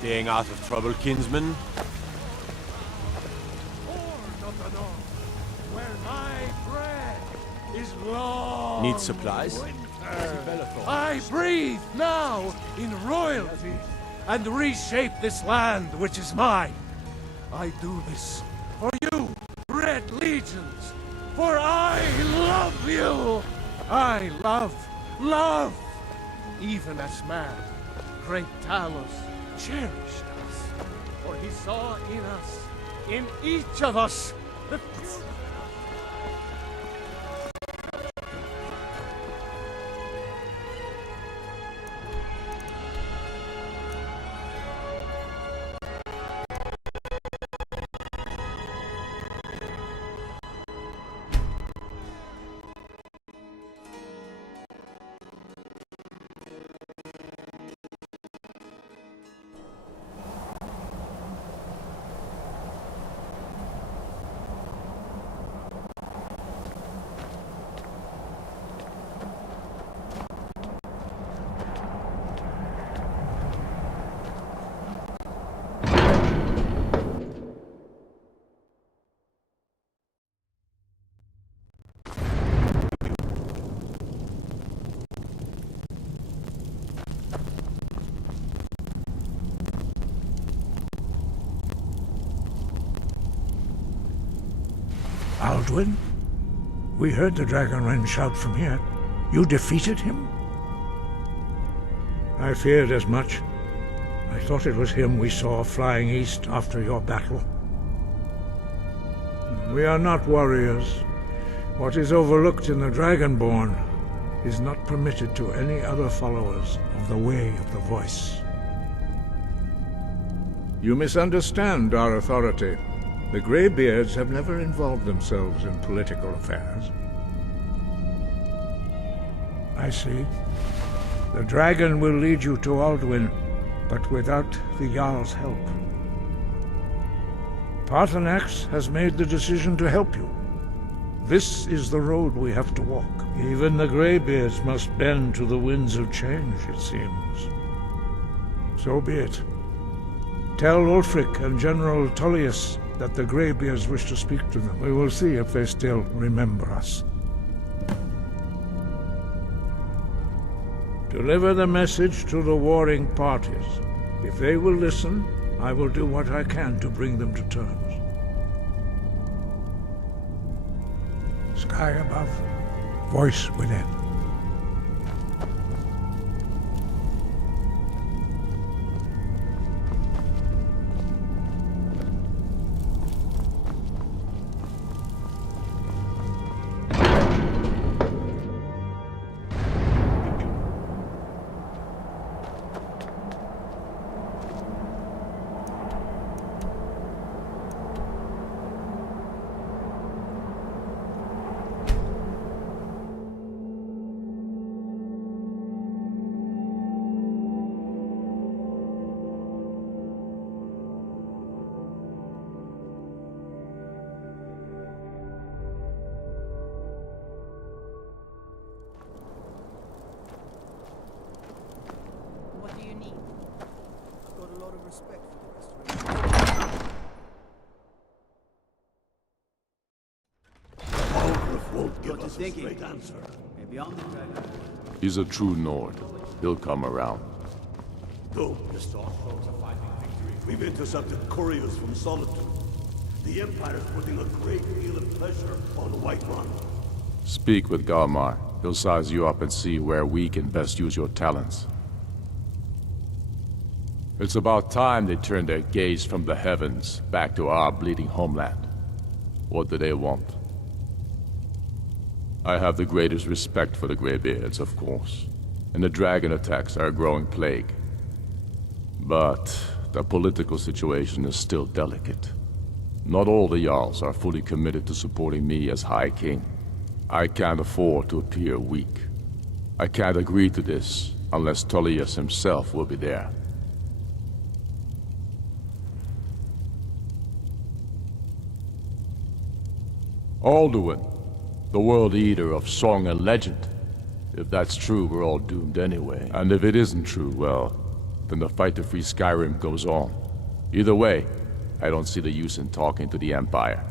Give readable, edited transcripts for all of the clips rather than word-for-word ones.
Staying out of trouble, kinsman? Where my bread is long. Need supplies? I breathe now in royalty and reshape this land which is mine. I do this for you, Red Legions, for I love you. I love, even as man, great Talos cherished us, for he saw in us, in each of us, the Alduin? We heard the Dragonrend shout from here. You defeated him? I feared as much. I thought it was him we saw flying east after your battle. We are not warriors. What is overlooked in the Dragonborn is not permitted to any other followers of the Way of the Voice. You misunderstand our authority. The Greybeards have never involved themselves in political affairs. I see. The dragon will lead you to Alduin, but without the Jarl's help. Paarthurnax has made the decision to help you. This is the road we have to walk. Even the Greybeards must bend to the winds of change, it seems. So be it. Tell Ulfric and General Tullius that the Greybeards wish to speak to them. We will see if they still remember us. Deliver the message to the warring parties. If they will listen, I will do what I can to bring them to terms. Sky above, voice within. He's a true Nord. He'll come around. Go, Mr. We've intercepted couriers from Solitude. The Empire is putting a great deal of pressure on Whiterun. Speak with Galmar. He'll size you up and see where we can best use your talents. It's about time they turned their gaze from the heavens back to our bleeding homeland. What do they want? I have the greatest respect for the Greybeards, of course, and the dragon attacks are a growing plague. But the political situation is still delicate. Not all the Jarls are fully committed to supporting me as High King. I can't afford to appear weak. I can't agree to this unless Tullius himself will be there. Alduin, the World Eater of song and legend. If that's true, we're all doomed anyway. And if it isn't true, well, then the fight to free Skyrim goes on. Either way, I don't see the use in talking to the Empire.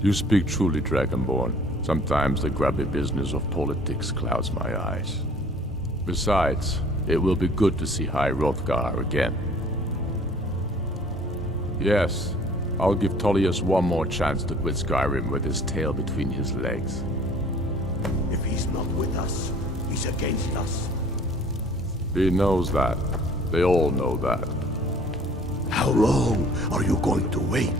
You speak truly, Dragonborn. Sometimes the grubby business of politics clouds my eyes. Besides, it will be good to see High Hrothgar again. Yes, I'll give Tullius one more chance to quit Skyrim with his tail between his legs. If he's not with us, he's against us. He knows that. They all know that. How long are you going to wait?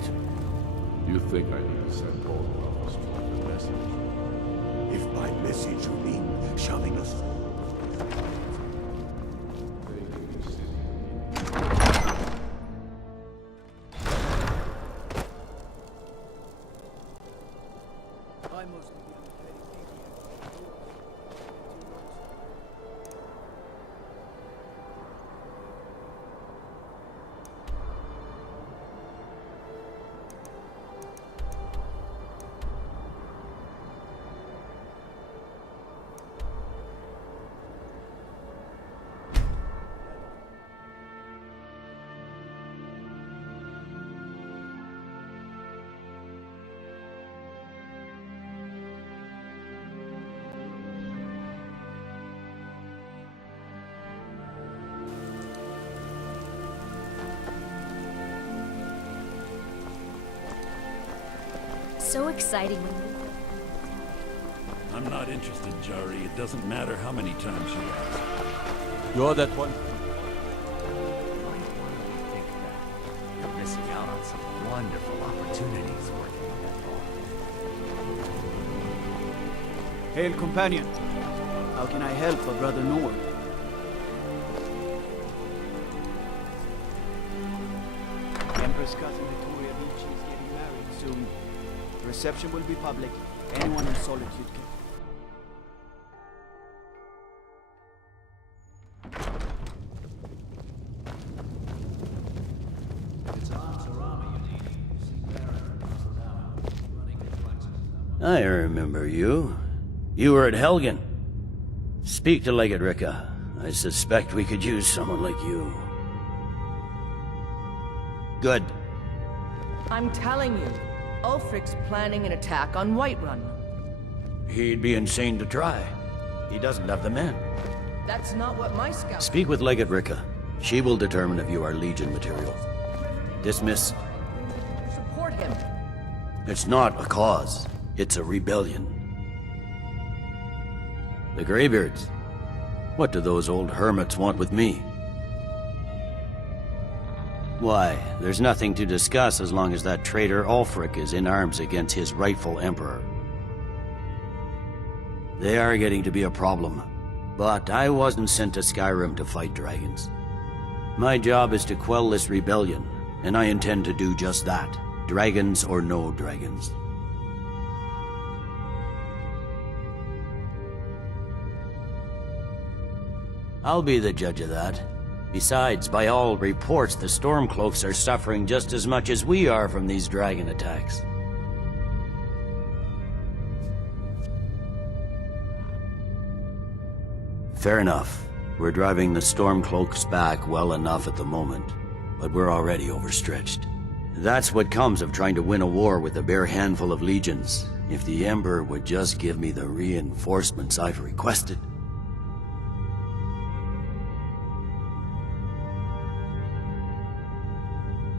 You think I need to send Gold Brothers to the message? If by message you mean shoving us. So exciting when you... I'm not interested, Jari. It doesn't matter how many times you ask. You're that one. Think that you're missing out on some wonderful opportunities working on that ball. Hail, companion. How can I help a brother Nord? Empress cousin Victoria Beach is getting married soon. The reception will be public. Anyone in Solitude can... I remember you. You were at Helgen. Speak to Legate Ricka. I suspect we could use someone like you. Good. I'm telling you, Ulfric's planning an attack on Whiterun. He'd be insane to try. He doesn't have the men. That's not what my scouts... Speak with Legate Ricka. She will determine if you are Legion material. Dismiss. Support him. It's not a cause. It's a rebellion. The Greybeards. What do those old hermits want with me? Why, there's nothing to discuss as long as that traitor Ulfric is in arms against his rightful emperor. They are getting to be a problem, but I wasn't sent to Skyrim to fight dragons. My job is to quell this rebellion, and I intend to do just that, dragons or no dragons. I'll be the judge of that. Besides, by all reports, the Stormcloaks are suffering just as much as we are from these dragon attacks. Fair enough. We're driving the Stormcloaks back well enough at the moment, but we're already overstretched. That's what comes of trying to win a war with a bare handful of legions. If the Emperor would just give me the reinforcements I've requested.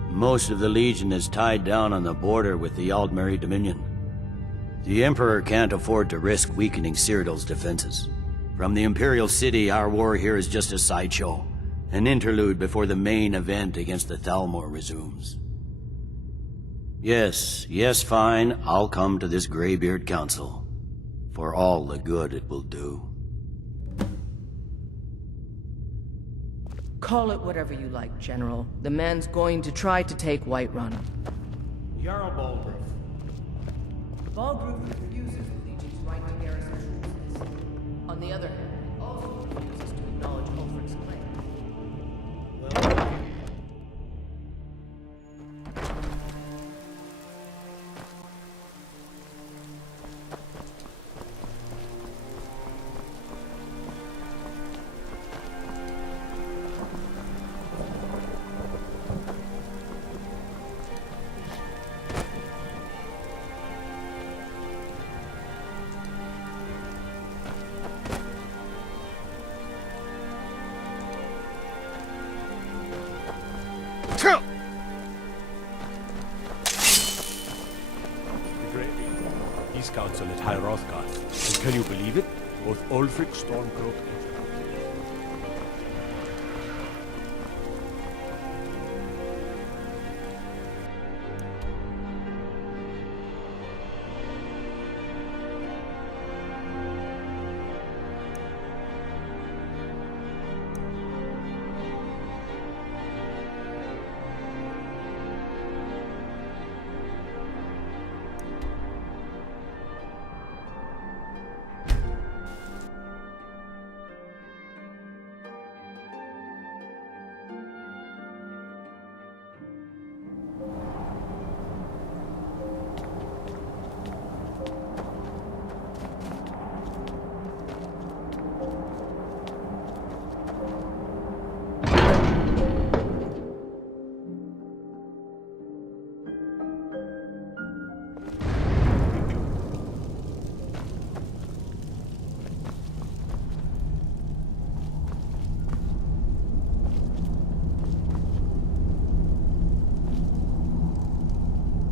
Most of the Legion is tied down on the border with the Aldmeri Dominion. The Emperor can't afford to risk weakening Cyrodiil's defenses. From the Imperial City, our war here is just a sideshow, an interlude before the main event against the Thalmor resumes. Yes, fine, I'll come to this Greybeard Council, for all the good it will do. Call it whatever you like, General. The man's going to try to take Whiterun. Jarl Balgruuf. Balgruuf refuses the Legion's right to garrison troops. On the other hand, he also refuses to acknowledge Ulfric's claim. Well, He's counsel at High Hrothgar. And can you believe it? Both Ulfric Stormcloak and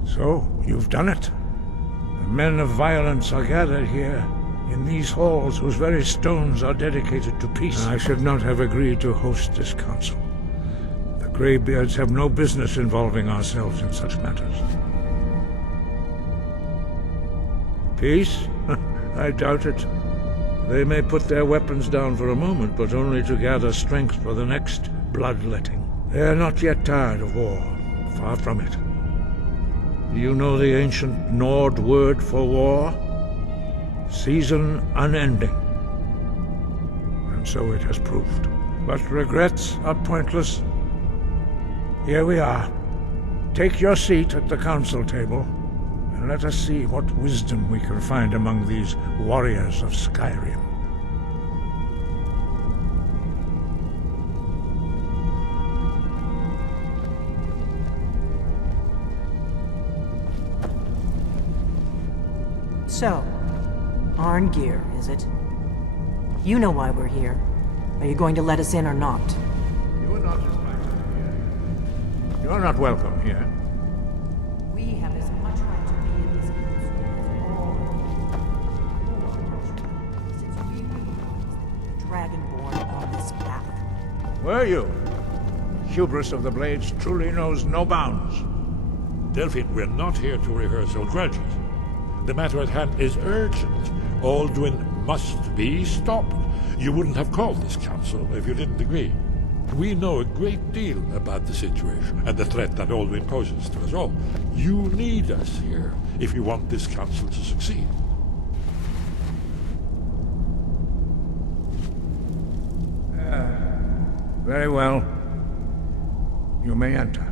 So, you've done it. The men of violence are gathered here, in these halls whose very stones are dedicated to peace. I should not have agreed to host this council. The Greybeards have no business involving ourselves in such matters. Peace? I doubt it. They may put their weapons down for a moment, but only to gather strength for the next bloodletting. They are not yet tired of war. Far from it. Do you know the ancient Nord word for war? Season unending. And so it has proved. But regrets are pointless. Here we are. Take your seat at the council table, and let us see what wisdom we can find among these warriors of Skyrim. So, Arngeir, is it? You know why we're here. Are you going to let us in or not? You are not invited here. You are not welcome here. We have as much right to be in this council as all. Since we realized the Dragonborn on this path. Were you? The hubris of the Blades truly knows no bounds. Delphine, we're not here to rehearse old grudges. The matter at hand is urgent. Alduin must be stopped. You wouldn't have called this council if you didn't agree. We know a great deal about the situation and the threat that Alduin poses to us all. You need us here if you want this council to succeed. Very well. You may enter.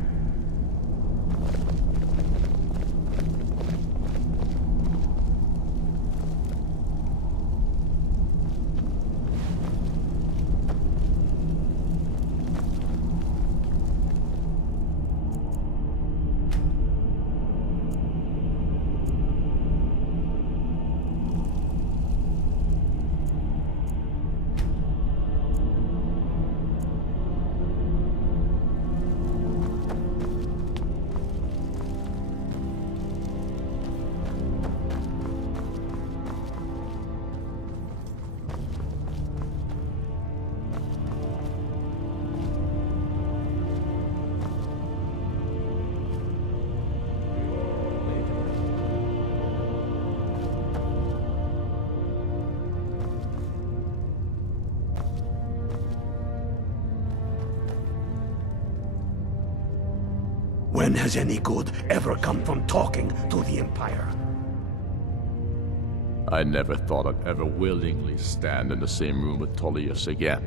When has any good ever come from talking to the Empire? I never thought I'd ever willingly stand in the same room with Tullius again.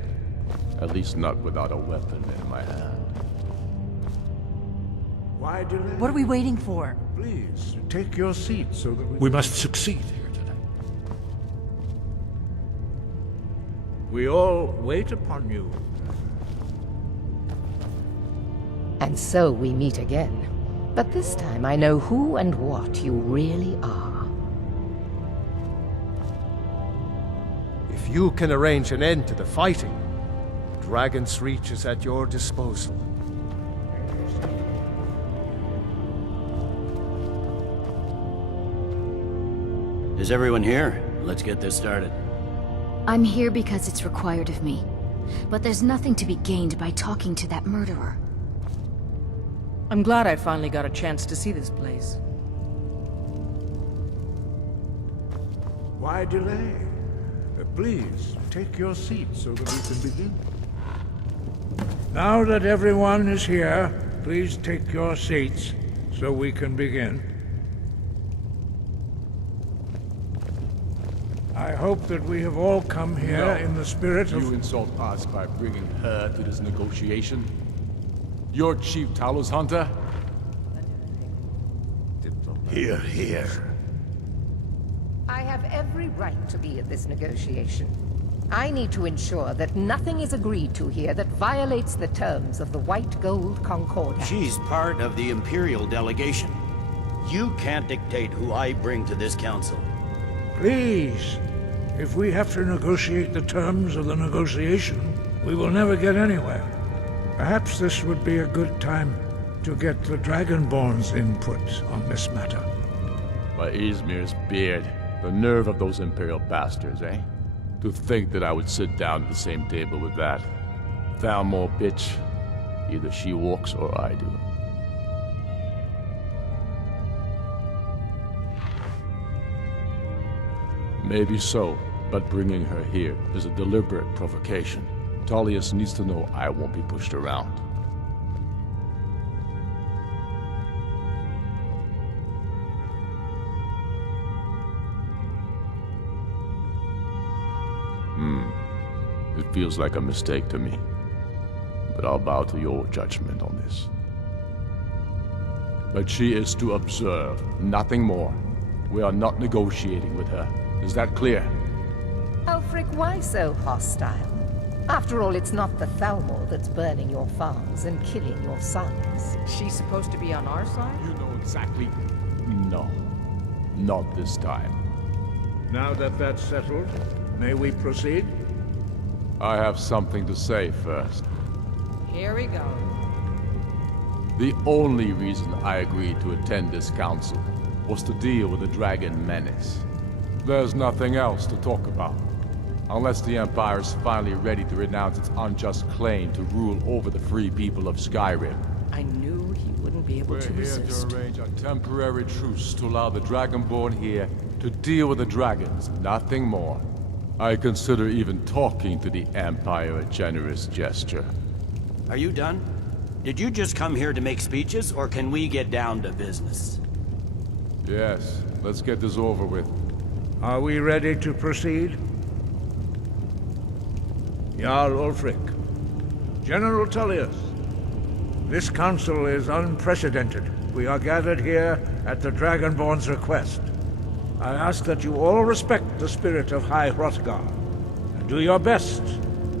At least not without a weapon in my hand. Why delay? What are we waiting for? Please, take your seat so that We must succeed here today. We all wait upon you. And so we meet again. But this time I know who and what you really are. If you can arrange an end to the fighting, Dragon's Reach is at your disposal. Take your seat. Is everyone here? Let's get this started. I'm here because it's required of me. But there's nothing to be gained by talking to that murderer. I'm glad I finally got a chance to see this place. Why delay? Please, take your seat so that we can begin. Now that everyone is here, please take your seats so we can begin. I hope that we have all come here in the spirit of... You insult us by bringing her to this negotiation? You're Chief Talos Hunter? Here, here. I have every right to be at this negotiation. I need to ensure that nothing is agreed to here that violates the terms of the White Gold Concordat. She's part of the Imperial delegation. You can't dictate who I bring to this council. Please, if we have to negotiate the terms of the negotiation, we will never get anywhere. Perhaps this would be a good time to get the Dragonborn's input on this matter. By Izmir's beard, the nerve of those Imperial bastards, eh? To think that I would sit down at the same table with that. Thalmor bitch. Either she walks or I do. Maybe so, but bringing her here is a deliberate provocation. Tullius needs to know I won't be pushed around. It feels like a mistake to me, but I'll bow to your judgment on this. But she is to observe, nothing more. We are not negotiating with her. Is that clear? Ulfric, why so hostile? After all, it's not the Thalmor that's burning your farms and killing your sons. She's supposed to be on our side? You know exactly. No. Not this time. Now that that's settled, may we proceed? I have something to say first. Here we go. The only reason I agreed to attend this council was to deal with the dragon menace. There's nothing else to talk about. Unless the Empire is finally ready to renounce its unjust claim to rule over the free people of Skyrim. I knew he wouldn't be able to resist. We're here to arrange a temporary truce to allow the Dragonborn here to deal with the dragons, nothing more. I consider even talking to the Empire a generous gesture. Are you done? Did you just come here to make speeches, or can we get down to business? Yes, let's get this over with. Are we ready to proceed? Jarl Ulfric, General Tullius, this council is unprecedented. We are gathered here at the Dragonborn's request. I ask that you all respect the spirit of High Hrothgar, and do your best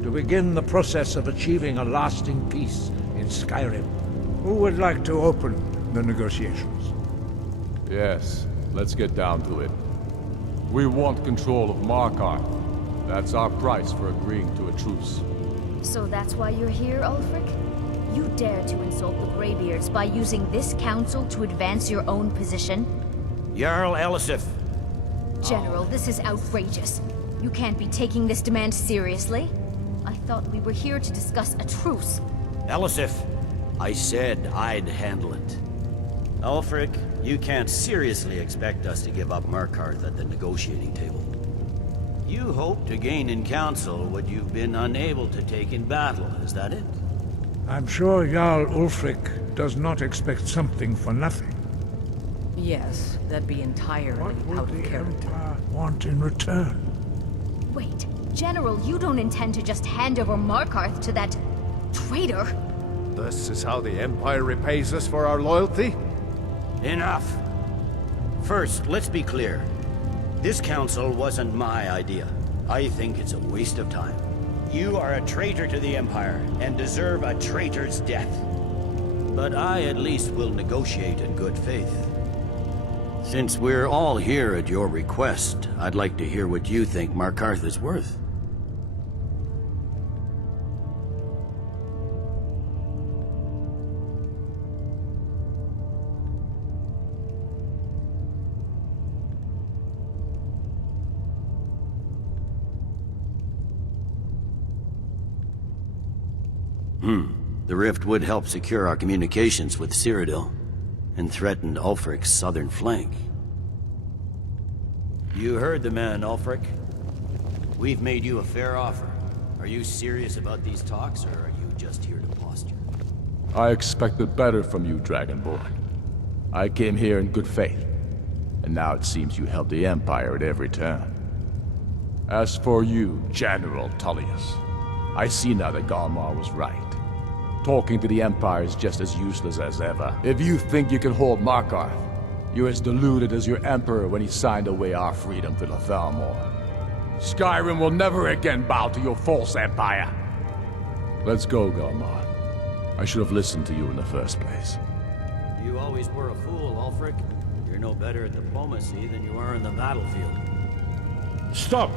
to begin the process of achieving a lasting peace in Skyrim. Who would like to open the negotiations? Yes, let's get down to it. We want control of Markarth. That's our price for agreeing to a truce. So that's why you're here, Ulfric? You dare to insult the Greybeards by using this council to advance your own position? Jarl Elisif. General, this is outrageous. You can't be taking this demand seriously. I thought we were here to discuss a truce. Elisif, I said I'd handle it. Ulfric, you can't seriously expect us to give up Markarth at the negotiating table. You hoped to gain in council what you've been unable to take in battle, is that it? I'm sure Jarl Ulfric does not expect something for nothing. Yes, that'd be entirely out of character. Empire want in return? Wait, General, you don't intend to just hand over Markarth to that traitor? This is how the Empire repays us for our loyalty? Enough! First, let's be clear. This council wasn't my idea. I think it's a waste of time. You are a traitor to the Empire, and deserve a traitor's death. But I at least will negotiate in good faith. Since we're all here at your request, I'd like to hear what you think Markarth is worth. The rift would help secure our communications with Cyrodiil, and threatened Ulfric's southern flank. You heard the man, Ulfric. We've made you a fair offer. Are you serious about these talks, or are you just here to posture? I expected better from you, Dragonborn. I came here in good faith, and now it seems you help the Empire at every turn. As for you, General Tullius, I see now that Galmar was right. Talking to the Empire is just as useless as ever. If you think you can hold Markarth, you're as deluded as your Emperor when he signed away our freedom to the Thalmor. Skyrim will never again bow to your false empire. Let's go, Galmar. I should have listened to you in the first place. You always were a fool, Ulfric. You're no better at diplomacy than you are in the battlefield. Stop!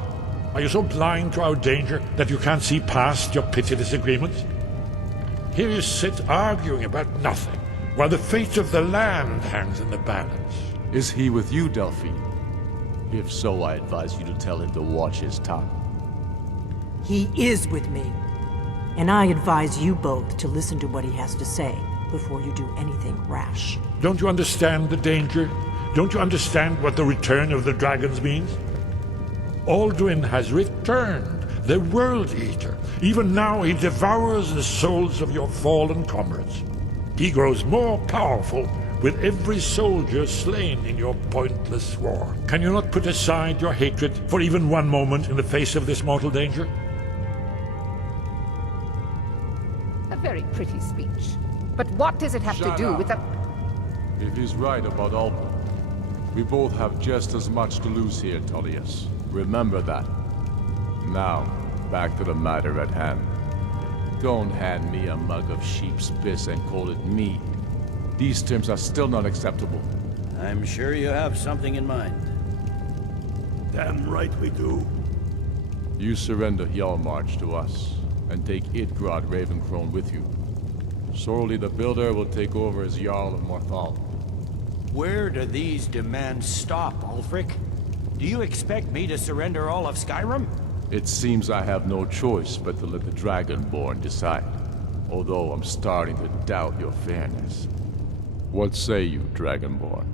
Are you so blind to our danger that you can't see past your petty disagreements? Here you sit arguing about nothing, while the fate of the land hangs in the balance. Is he with you, Delphine? If so, I advise you to tell him to watch his tongue. He is with me. And I advise you both to listen to what he has to say before you do anything rash. Don't you understand the danger? Don't you understand what the return of the dragons means? Alduin has returned, the World Eater. Even now he devours the souls of your fallen comrades. He grows more powerful with every soldier slain in your pointless war. Can you not put aside your hatred for even one moment in the face of this mortal danger? A very pretty speech. But what does it have to do with the... If he's right about Alduin, we both have just as much to lose here, Tullius. Remember that. Now, back to the matter at hand. Don't hand me a mug of sheep's piss and call it mead. These terms are still not acceptable. I'm sure you have something in mind. Damn right we do. You surrender Hjalmarch to us, and take Idgrod Ravencrone with you. Sorely the Builder will take over as Jarl of Morthal. Where do these demands stop, Ulfric? Do you expect me to surrender all of Skyrim? It seems I have no choice but to let the Dragonborn decide. Although I'm starting to doubt your fairness. What say you, Dragonborn?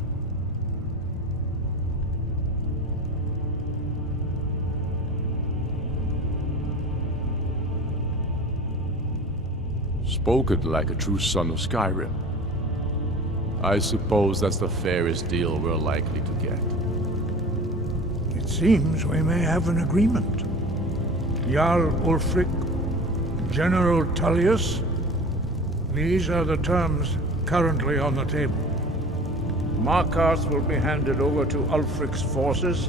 Spoken like a true son of Skyrim. I suppose that's the fairest deal we're likely to get. It seems we may have an agreement. Jarl Ulfric, General Tullius, these are the terms currently on the table. Markarth will be handed over to Ulfric's forces,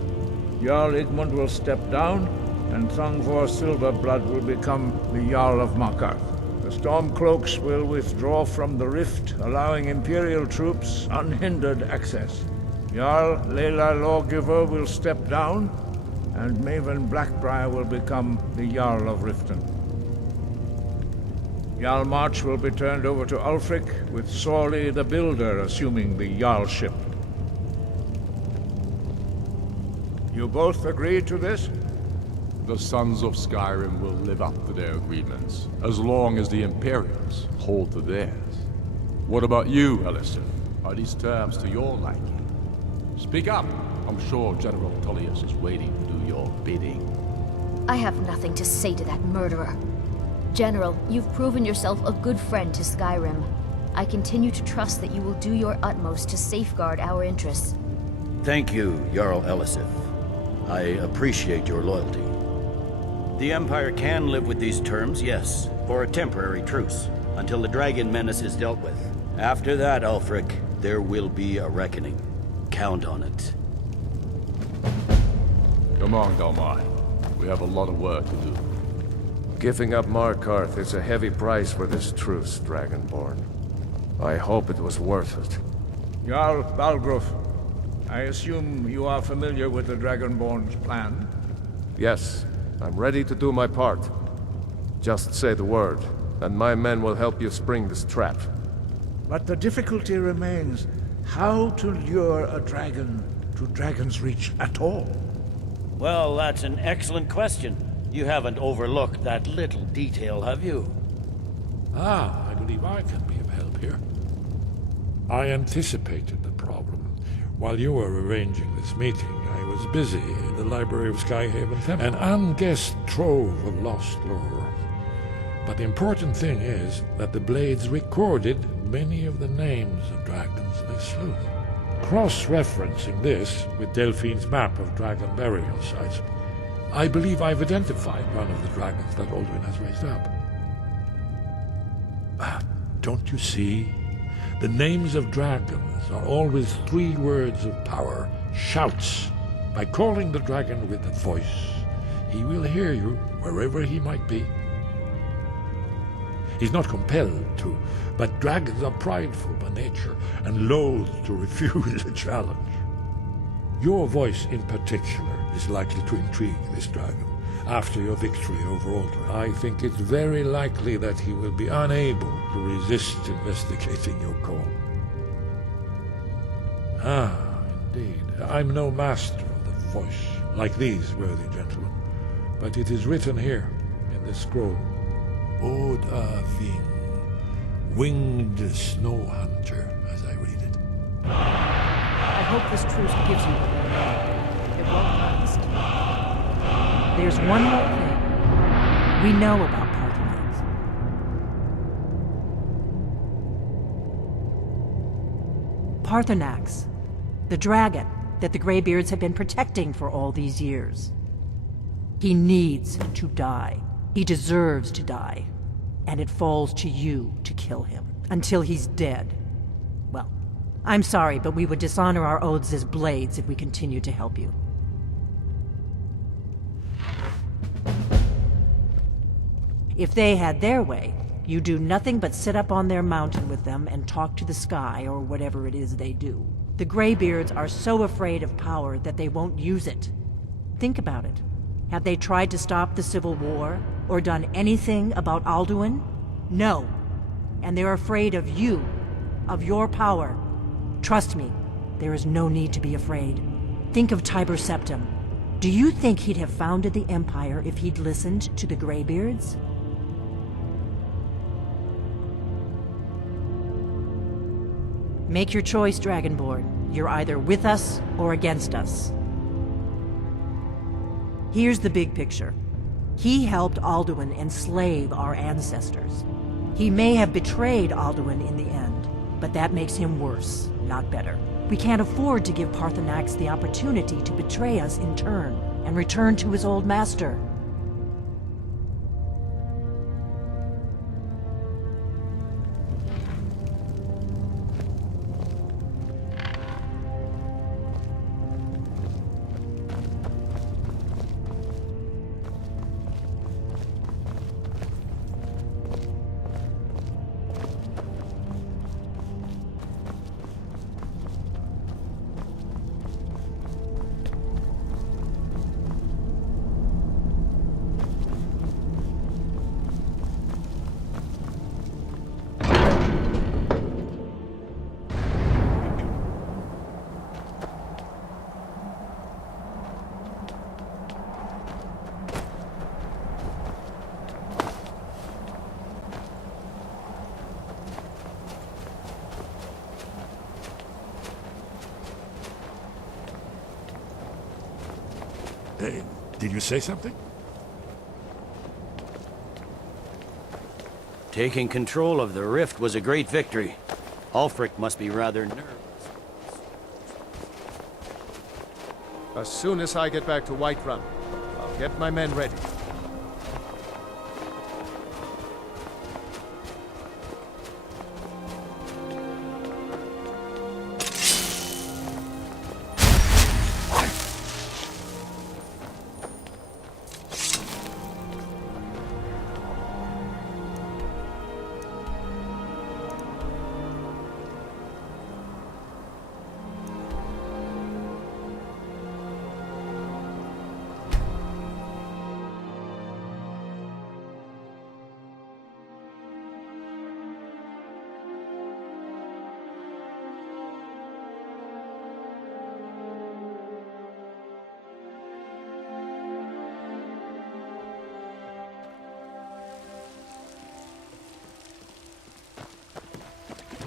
Jarl Igmund will step down, and Thongvor Silverblood will become the Jarl of Markarth. The Stormcloaks will withdraw from the rift, allowing Imperial troops unhindered access. Jarl Leila Lawgiver will step down, and Maven Blackbriar will become the Jarl of Riften. Hjalmarch will be turned over to Ulfric, with Sorley the Builder assuming the Jarlship. You both agree to this? The Sons of Skyrim will live up to their agreements, as long as the Imperials hold to theirs. What about you, Elisif? Are these terms to your liking? Speak up! I'm sure General Tullius is waiting to do your bidding. I have nothing to say to that murderer. General, you've proven yourself a good friend to Skyrim. I continue to trust that you will do your utmost to safeguard our interests. Thank you, Jarl Elisif. I appreciate your loyalty. The Empire can live with these terms, yes, for a temporary truce, until the dragon menace is dealt with. After that, Ulfric, there will be a reckoning. Count on it. Come on, Galmar. We have a lot of work to do. Giving up Markarth is a heavy price for this truce, Dragonborn. I hope it was worth it. Jarl Balgruuf, I assume you are familiar with the Dragonborn's plan? Yes, I'm ready to do my part. Just say the word, and my men will help you spring this trap. But the difficulty remains how to lure a dragon to Dragon's Reach at all. Well, that's an excellent question. You haven't overlooked that little detail, have you? I believe I can be of help here. I anticipated the problem. While you were arranging this meeting, I was busy in the library of Skyhaven Temple, an unguessed trove of lost lore. But the important thing is that the Blades recorded many of the names of dragons they slew. Cross-referencing this with Delphine's map of dragon burial sites, I believe I've identified one of the dragons that Alduin has raised up. Don't you see? The names of dragons are always 3 words of power, shouts. By calling the dragon with a voice, he will hear you wherever he might be. He's not compelled to, but dragons are prideful by nature and loath to refuse a challenge. Your voice in particular is likely to intrigue this dragon. After your victory over Alduin, I think it's very likely that he will be unable to resist investigating your call. Indeed. I'm no master of the voice, like these worthy gentlemen, but it is written here in this scroll. Odahving, winged snow hunter, as I read it. I hope this truce gives you what you need. It won't last. There's one more thing. We know about Parthenax. Parthenax, the dragon that the Greybeards have been protecting for all these years. He needs to die. He deserves to die. And it falls to you to kill him until he's dead. Well, I'm sorry, but we would dishonor our oaths as Blades if we continue to help you. If they had their way, you do nothing but sit up on their mountain with them and talk to the sky or whatever it is they do. The Greybeards are so afraid of power that they won't use it. Think about it. Have they tried to stop the Civil War or done anything about Alduin? No. And they're afraid of you, of your power. Trust me, there is no need to be afraid. Think of Tiber Septim. Do you think he'd have founded the Empire if he'd listened to the Greybeards? Make your choice, Dragonborn. You're either with us or against us. Here's the big picture. He helped Alduin enslave our ancestors. He may have betrayed Alduin in the end, but that makes him worse, not better. We can't afford to give Parthenax the opportunity to betray us in turn and return to his old master. Did you say something? Taking control of the rift was a great victory. Ulfric must be rather nervous. As soon as I get back to Whiterun, I'll get my men ready.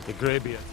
The Greybeards.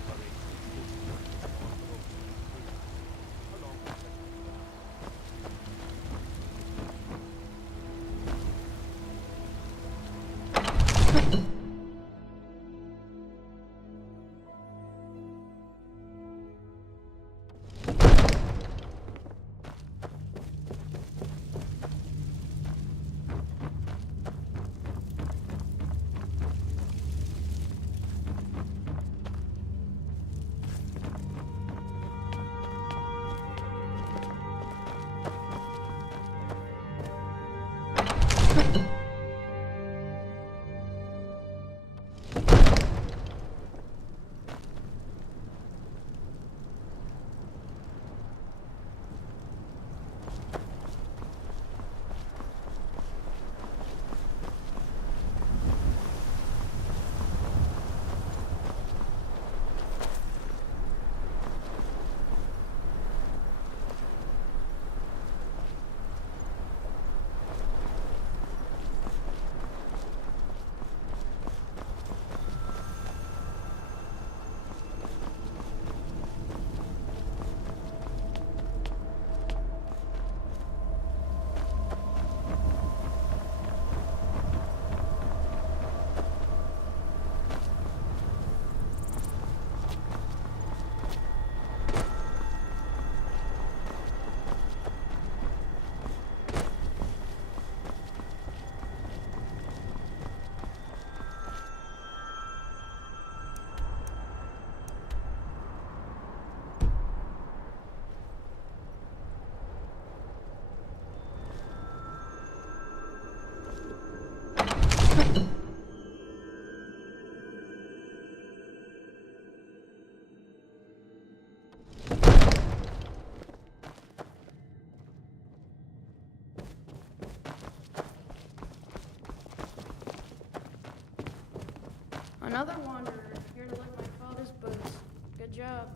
Another wanderer, here to lick my father's boots. Good job.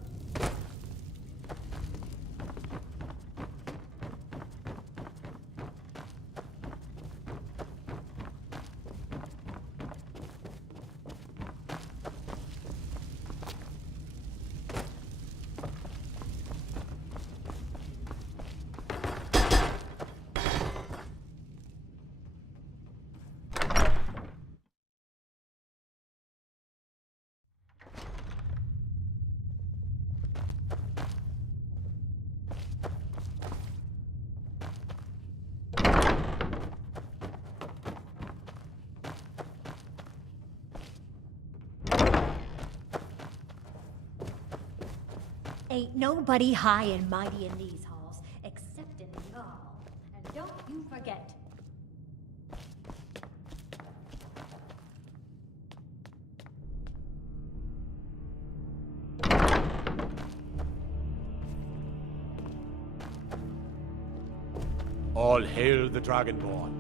Ain't nobody high and mighty in these halls, except in the Jarl. And don't you forget. All hail the Dragonborn.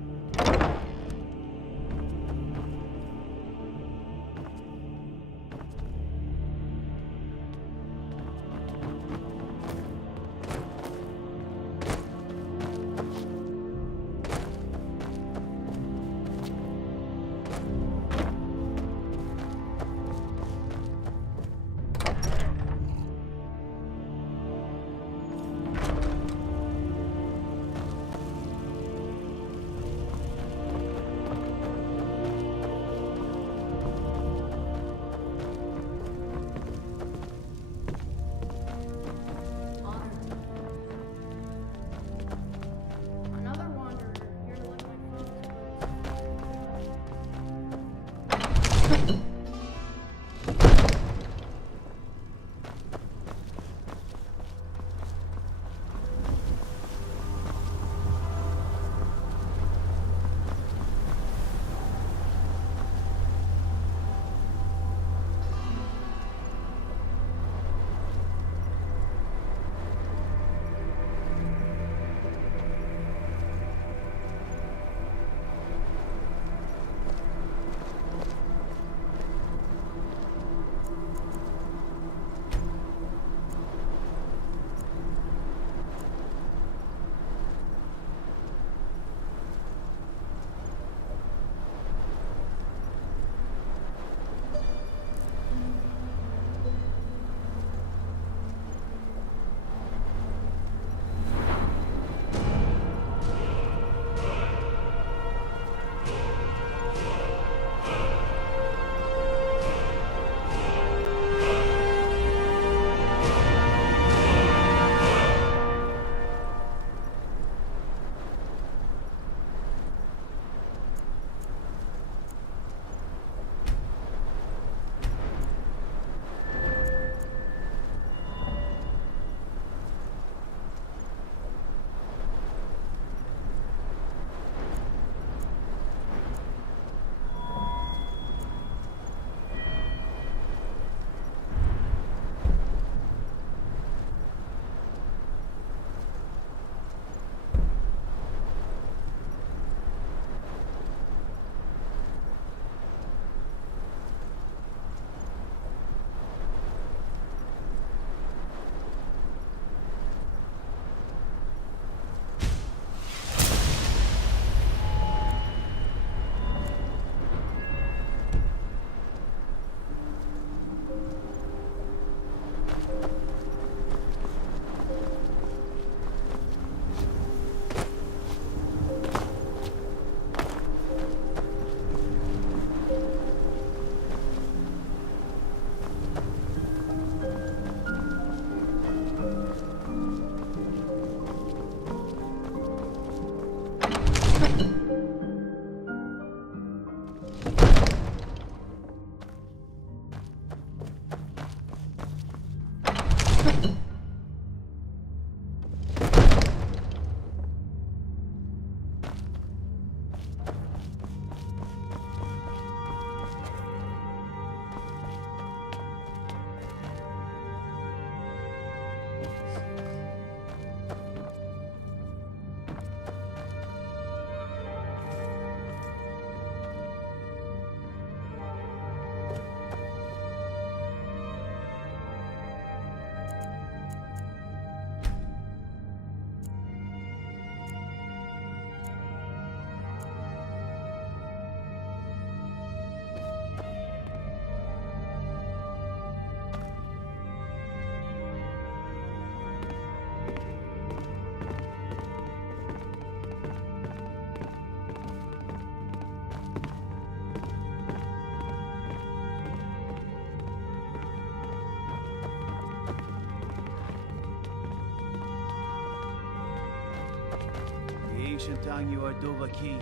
Shintang you are Dovaki.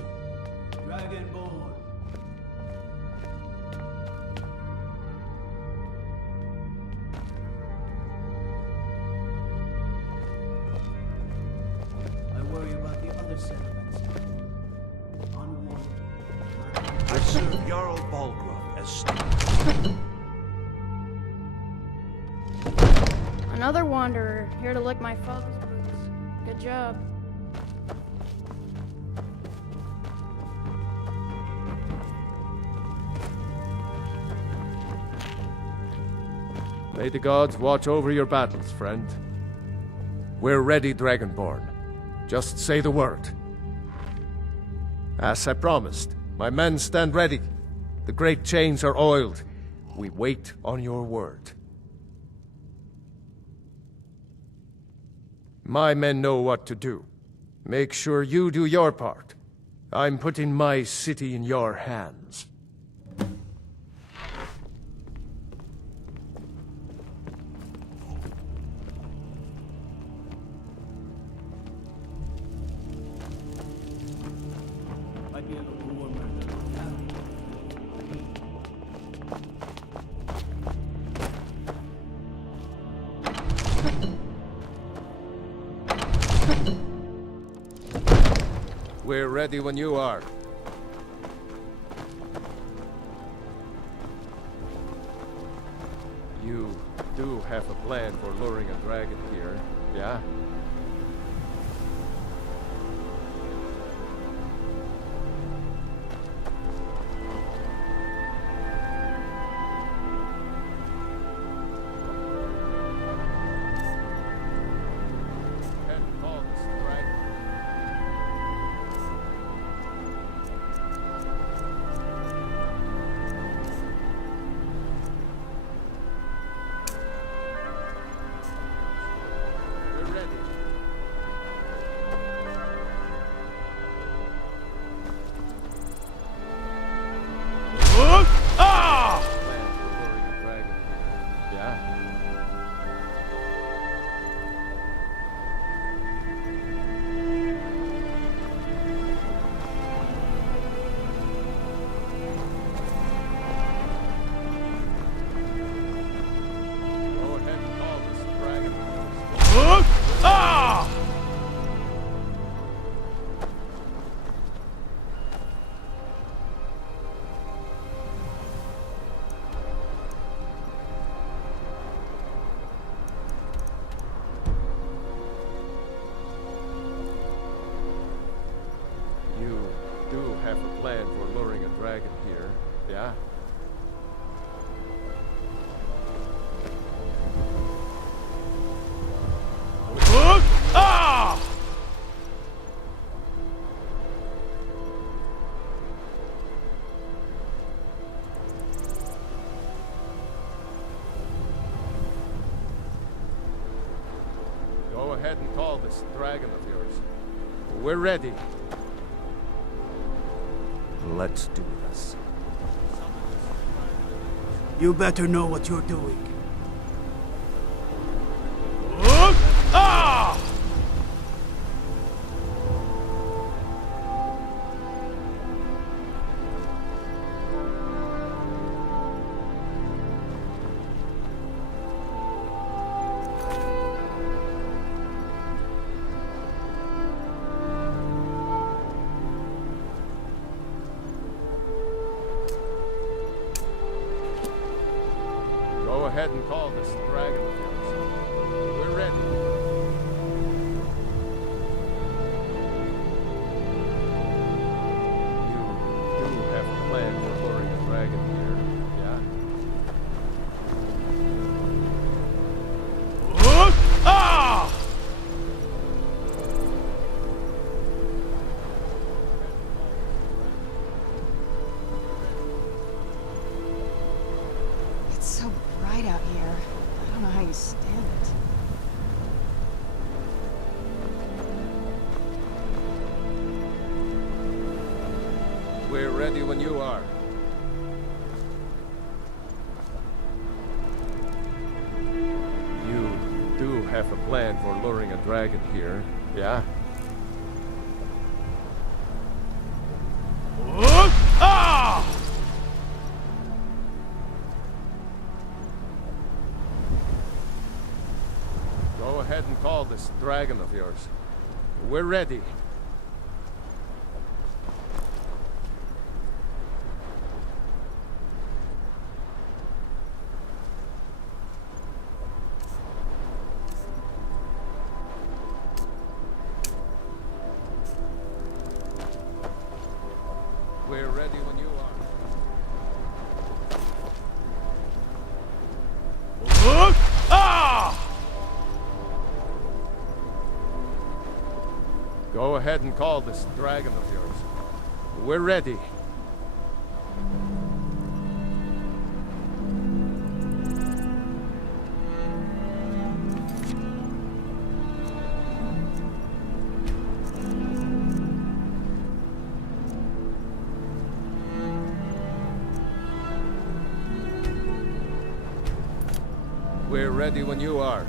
Dragonborn. I worry about the other settlements. Unwanted. I serve Jarl Balgraf as Another wanderer, here to lick my father's boots. Good job. May the gods watch over your battles, friend. We're ready, Dragonborn. Just say the word. As I promised, my men stand ready. The great chains are oiled. We wait on your word. My men know what to do. Make sure you do your part. I'm putting my city in your hands. Might be a little warmer. We're ready when you are. You do have a plan for luring a dragon here, yeah? Have a plan for luring a dragon here, yeah? Go ahead and call this dragon of yours. We're ready. Let's do this. You better know what you're doing. Go ahead and call this dragon of yours. We're ready. You do have a plan for luring a dragon here, yeah? It's so bright out here. I don't know how you stand it. We're ready when you are. You do have a plan for luring a dragon here, yeah? ahead and call this dragon of yours. We're ready. We're ready when you are. Go ahead and call this dragon of yours. We're ready. We're ready when you are.